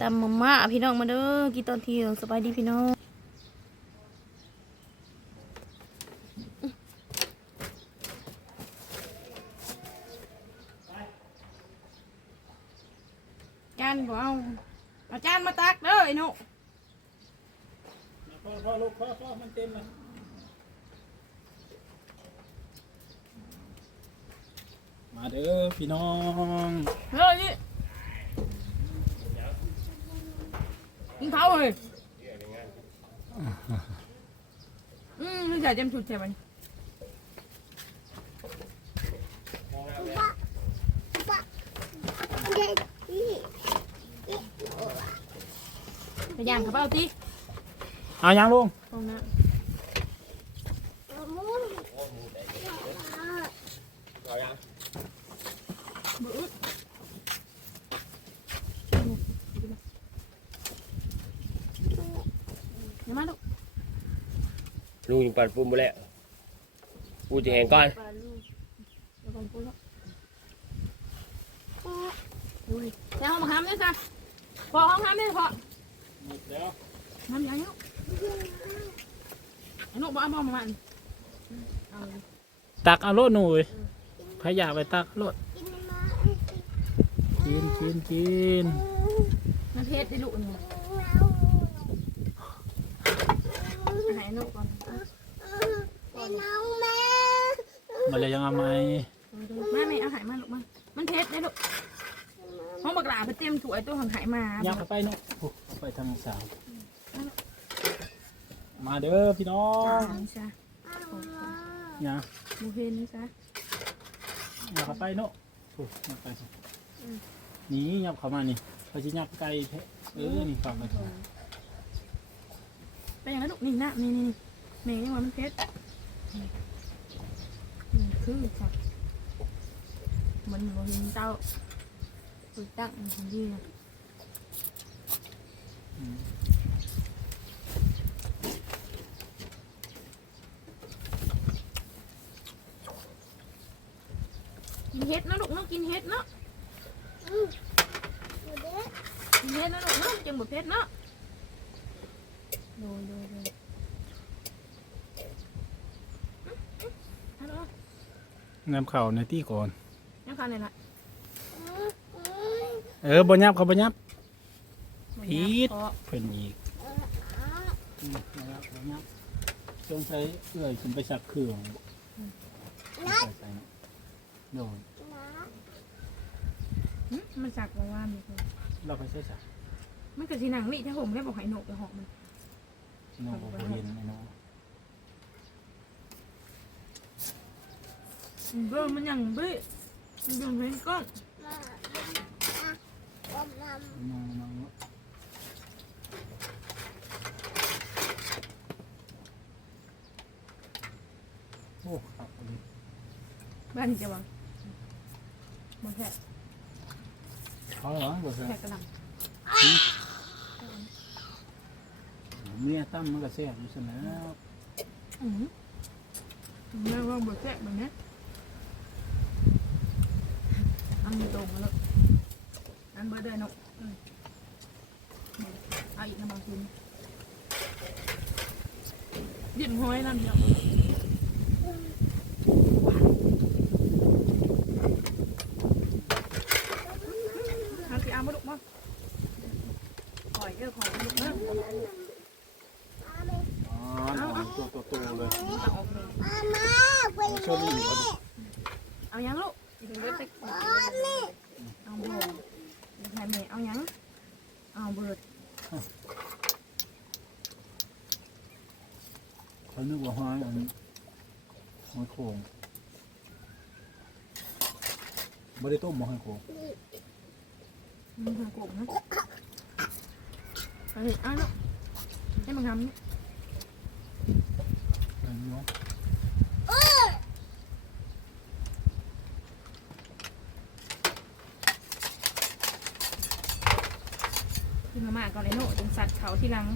ตำมาม่าพี่น้องมาเด้อกินตอนเที่ยงสบายดีพี่น้องจานบ่เอาเอาจานมาตักเด้อไอ้หนุพ่อพ่อลูกพ่อพ่อมันเต็มเลยมาเด้อพี่น้อง เฮ้ยนี่มึง เท้าเลยอืมนี่ใส่เต็มชุดใช่ไหมพยายามขับเอาตีเอายังลุงตรงนั้นมืออึดอย่ามาลูก ลุงยังปัดปุ่มไปแล้วปูจะแหงก่อนปลาลูกเดี๋ยวผมพูดแล้วดูดิแต่ห้องมาห้ามด้วยจ้ะพอห้องห้ามด้วยพอหมดแล้วน้ำใหญ่เนาะไอ้หนูบอกเอามามันเอาเลยตักเอาโลดหนูยพยายามไปตักโลดกินกินกินมันเทศได้ลูกหนูหายหนูก่อน มาเลยยังเอาไหมมาไม่เอาหายมาลูกมา มันเทศได้ลูกห้องบักหลาไปเตรียมถ้วยตัวของหายมายักเข้าไปเนาะโอ้เอาไปทางสาว มาเด้อพี่น้อจ้างจ้ะอย่าบูเพนนี่จ้ะอย่าเข้าไปเนาะโอ้ยับไปสินี่ยับเข้ามานี่เขาจะยับไกลแท้เออ นี่ฟังไปเถอะไปอย่างนั้นลูกนี่นะนี่นี่แม่ยังว่ามันเทศคื อจ้ะมันบ่เห็นเจ้าฝึกตั้งของดีนะอืมกินเฮ็ดนะลูก นาะกินเฮ็ดเนาะกินเฮ็ดนะลูกเนาะจังบ่เผ็ดเนาะโดยโดยโดยฮัลโหลงามเข่าในที่ก่อนยังคันเลยล่ะเออบ่ยับเขาบ่ยับบ่ผิดเพราะเพิ่นอีกอืมบ่ยับบ่ยับสงสัยเอื้อยขึ้นไปสักเครื่องใส่ใส่เนาะโดนหึมันสักว่าว่านี่คือเราไปใส่สักมันก็สิหนังนี่ถ้าผมได้บอกให้หนกไปหอกมัน น้องบ่เห็นไอ้น้อง เบิ่มันยังเบ้มันยังเห็นก้อนน้องน้องเนาะโอ้ครับอันนี้บ้านนี่จะวางบ่แท้เขาเหรอบ่ใช่แท้กระหลเมียตั้มมันก็แซ่บอยู่ซั่นแหล้วำอือแม่ว่าบ่แท้แบบนี้ อันนี้ตรงแล้วอันเบอร์เด้เนกเอาอีกนะบางทีหยิบห้อยนั่นเนาะทานที่อามาลูกมาหอยเยอะหอยลูกเนาะ อ๋อน้องตัวโตๆเลย เอาออกเลย เชอรี่บ่ดิ เอายังลูกถึงเบิดไปเอาเบิดเดี๋ยวให้แม่เอายังเอาเบิด เขานึกว่าหอยอัน หอยโข่งบ่ได้ต้มบ่หอยโข่งมันหัวกบนะเอาเอาลูกให้มันทำนี่อันนี้เนาะกินมาม่าก่อนเลยโน่จึงสัตว์เขาที่หลัง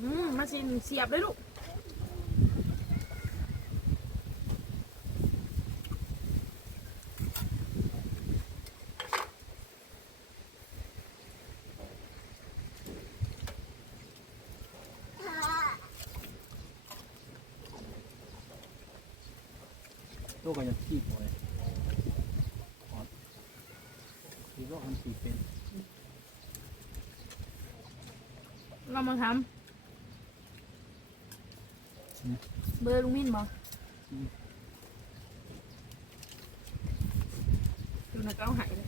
อืมมาชิมเสียบเลยลูก ลูกก็ยังขี้บ่เลยออดคิดว่ามันสีเป็นเรามาทำเบอร์ลุงมินบ่ดูนะก็เอาหายเลย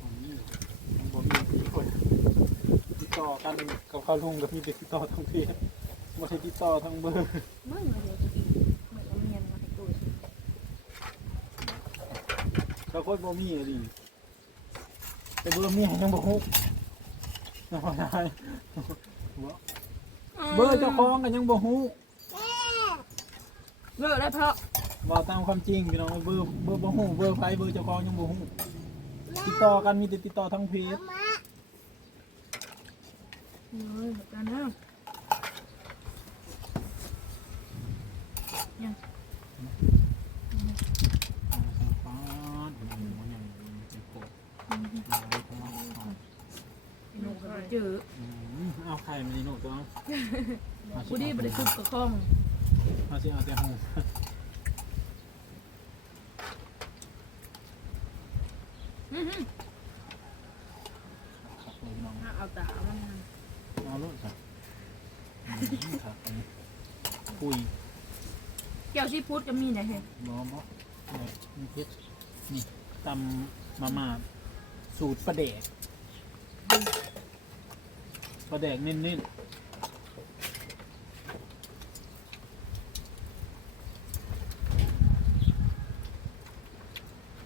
อันนี้ยังบ่มีที่คนติดต่อกันกับเขาลุงกับพี่ไปติดต่อทางเพจบ่ได้ติดต่อทางเบอร์ มึงมาเดี๋ยวจะอีกเหมือนเอาเมียนมาให้กูสิ เขาคนบ่มีอะดิแต่เบอร์เมียยังบ่ฮู้ยังบ่ได้บ่เบอร์เจ้าของก็ยังบ่ฮู้เบอร์ได้เพราะว่าตามความจริงพี่น้องเบอร์เบอร์บ่ฮู้เบอร์ไฟเบอร์เจ้าของยังบ่ฮู้ติดต่อกันมีแต่ติดต่อทางเพจเฮ้ยแบบนั้นนะ หนูก็บ่เจอเอาไข่มาดิหนูตัวเอากูดีบริสุทธิ์กับข้องเอาสิเอาแต่หูอื้อหือครับผมน้องเอาตามันมาเอาลูกครับครับคุยแก้วซีฟู้ดก็มีนะเฮ้ยบอมนี่เพชรนี่ตำมาม่าสูตรประเดก ประเดกเน้นๆ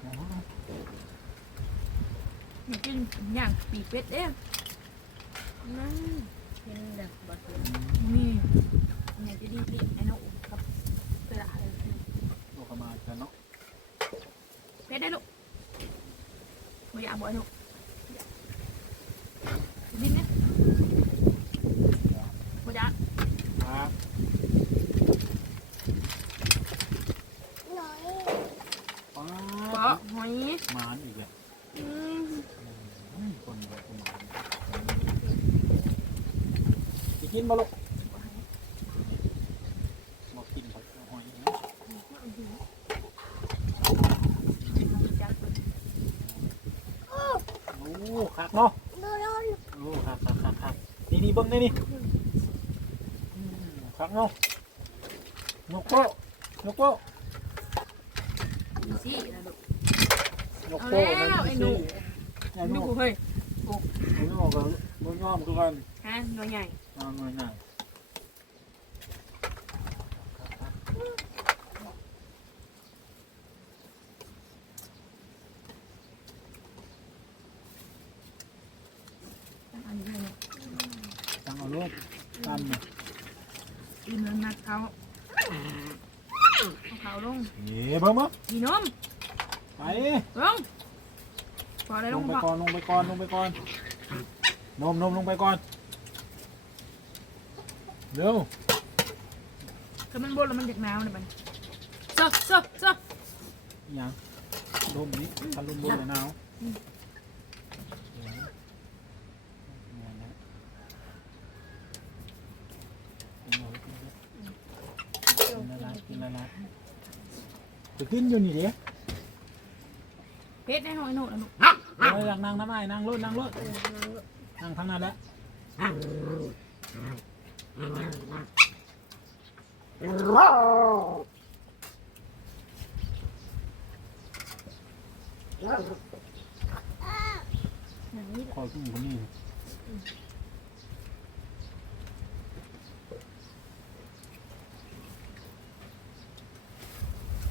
อ๋ออยากกินอย่างปีกเป็ดเด้นั่นเป็นแบบบดมีอยากจะดีปีกไอ้หนูกับกระดาษเลยลูกเข้ามากันเนาะเป็ดได้ลูกไม่อยากบ่อยหนูดิ้นเนี่ยบ่อยาก ครับ น้อย เปาะหอย มานอีกแล้ว อืม อืมคนแบบประมาณ จะกินบ่ลูกบอกกินผักหอยนะอยากกินโอ้คักเนาะโดนโดนโอ้คักคักคักคักนี่นี่เบิ้งนี่นี่อืมคักเนาะนกโก้นกโก้อีซี่นะลูกนกโก้เอาแล้วไอ้หนูไอ้หนูดูเฮ้ยไอ้หนูกับมึงงอมคือกัน ฮะหน่วยใหญ่อ่าหน่อยหน่อยคักคักอันนี้เลยตั้งเอาลูกตำเนี่ยอีเมืองนักเขาเอาเขาลงเฮ้เบิ้งมั้งมีนมไปลงพอได้ลลงงไปพอก่อนลงไปก่อนลงไปก่อนนมนมลงไปก่อน เร็วคือมันบนแล้วมันจากน้ำเลยมันซอกซอกซอกอหย่างลมนี้ถ้าลมบนหนาวอืมกินละลายกินละลายจะกินอยู่นี่เด้เพชรในห้องไอ้หนูนะลูกเอาอยากนั่งน้ำไอ้นั่งรถนั่งรถนั่งทางนั้นแหละ อย่างนี้ คอยขึ้นคนนี้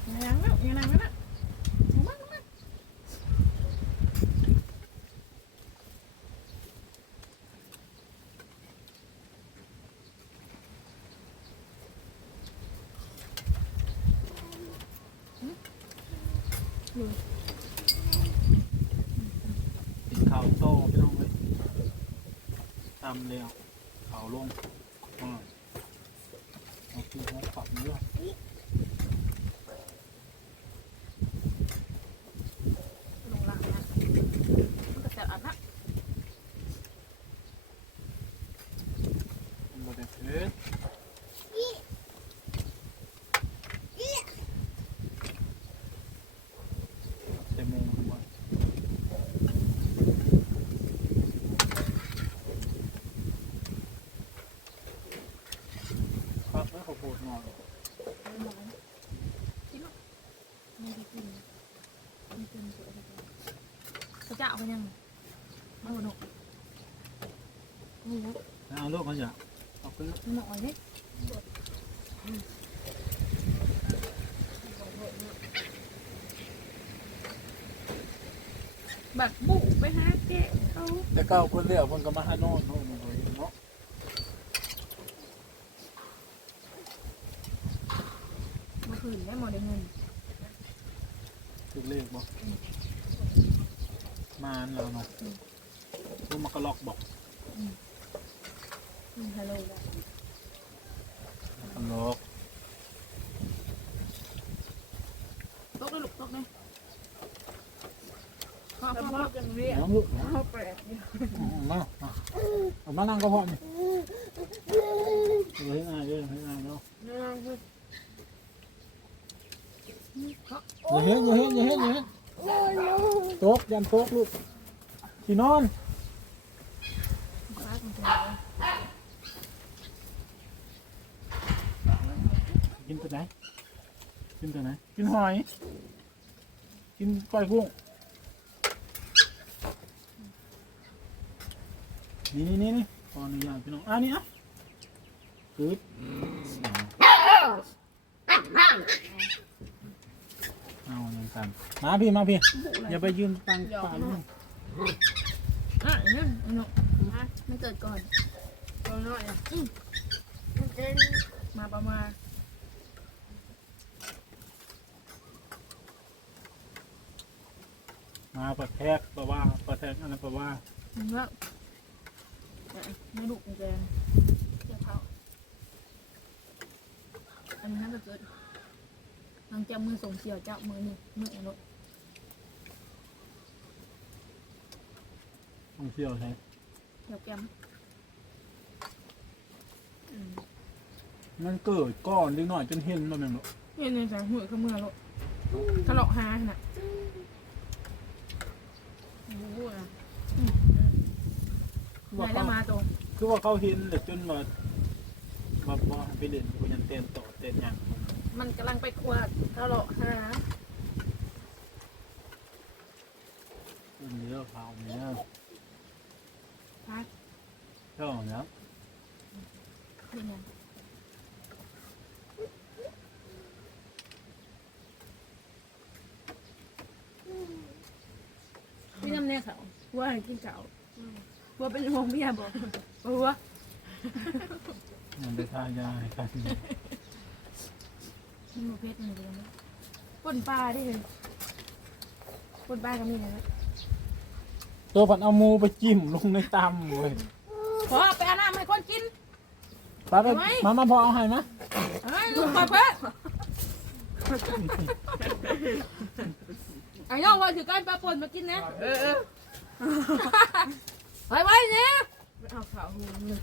อย่างนั้นอย่างนั้นนะอย่างนั้นนะ เป็นข่าวโตพี่น้องเลยตำแล้วข่าวลงออ่าเอาคือหัวปักเนื้อ ลงหลังนะมันก็จะอันนะ มันบ่ได้เผ็ดใส่หมูมันบ่ครับแล้วข้าวโพดหน่อย ไม่ได้กินไม่กินสวยเลยเขาจะเอาไปยังเอาหนกนี่นะเอาลูกมันอย่าเอาขึ้นมันหนกอะไรเนี่ยแบบบุกไปหาเจ๊เขาแต่เก้าคนเลี้ยวเพิ่นก็มาหาโน่นโน่นโน่นเนาะเมื่อคืนได้หมดได้เงินถึงเลขบ่ มาอันแล้วเนาะลูกมากระลอกบอกอืมฮัลโหลแล้วกระลอกตกเลยลูกตกเลยพ่อพ่อพ่อกันเรียน้องลูกพ่อแปลกอยู่มามาเอามานั่งก็พอนี่เฮ้ยนายเฮ้ยนายเนาะเขาอย่าเฮ็ดอย่าเฮ็ดอย่าเฮ็ดอย่าเฮ็ด โต๊ะยันโต๊ะลูกที่นอนกินตัวไหนกินตัวไหนกินหอย กินก้อยกุ้งนี่นี่นี่นี่ขออนุญาตพี่น้องอะนี่อะปึ๊บ เอาเหมือนกันมาพี่มาพี่อย่าไปยืนตังป่าลูกอะเนี่ยหนูมันเกิดก่อนตัวน้อยอะมาประมาณมาประแทกประว่าประแทกอะไรประว่ามันว่าไม่ดุจริงๆเจ้าเขาอันนี้น่าจะเกิด หลังจากมือส่งเสียวเจ้ามือนี่มือไอ้รถต้องเที่ยวใช่เดี๋ยวแกมมันเกิดก้อนเล็กหน่อยจนเห็นมันเป็นแบบเห็นในสายมือเขามือรถทะเลาะหาน่ะบูอะไหนแล้วมาตัวคือว่าเขาเห็นแต่จนมามาพอไปเด่นกูยันเต้นต่อเต้นอย่าง มันกำลังไปขวดทะเลาะหาอันนี้เลิกเขาอันนี้เลิกพักเท่านี้เป็นยังพี่น้ำเนี่ยเขาว่าให้กินเขาว่าเป็นห่วงเมียาบอกว่า มันไปทายาให้กัน มันบ่เพชรมันเดียวนะปนปลาได้เลยปนปลาก็มีนะตัวผัดเอาหมูไปจิ้มลงในตำเว้ยพอไปเอาน้ำให้คนกิน ไปไปมามาพอเอาให้มะเฮ้ยลูกปลาเพื่อไอ้น้องว่าถือการปลาปนมากินนะเออเออไว้ไว้เนี่ยเอาขาวหูเลย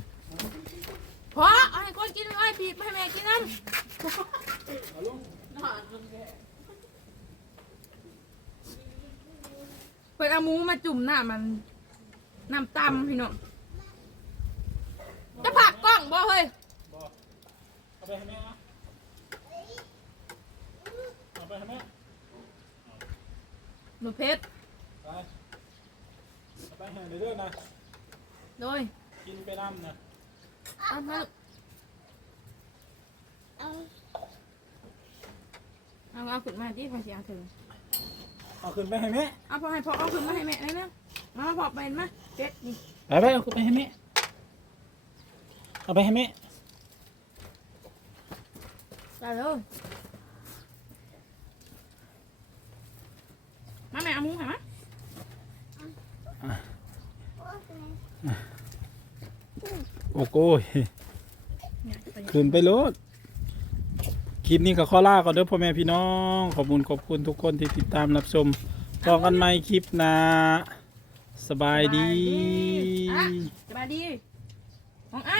พอเอาให้คนกินไว้บีบให้แม่กินน้ำ เปิดเอาหมูมาจุ่มหน้ามันน้ำตำพี่น้องจะผักกล้องบ่เฮ้ยเอาไปให้แม่นะเอาไปให้แม่หนูเพชรไปเอาไปให้เรื่อยๆนะโดยกินไปน้ำนะ เอามาเอา เอาขึ้นมาที่พอเสียงถึงเอาขึ้นไปให้แม่เอาพอให้พอเอาขึ้นมาให้แม่ได้ไหมมาพอเป็นไหมเจ็ดนี่ไปไปเอาขึ้นไปให้แม่เอาไปให้แม่ได้เลยมาแม่เอาหมูให้มาโอ้โก้ยขึ้นไปโลด คลิปนี้ก็ขอลาก่อนเด้อพ่อแม่พี่น้อง ขอบคุณขอบคุณทุกคนที่ติดตามรับชมพอกันใหม่คลิปหน้าสบายดี สบายดีของไอ้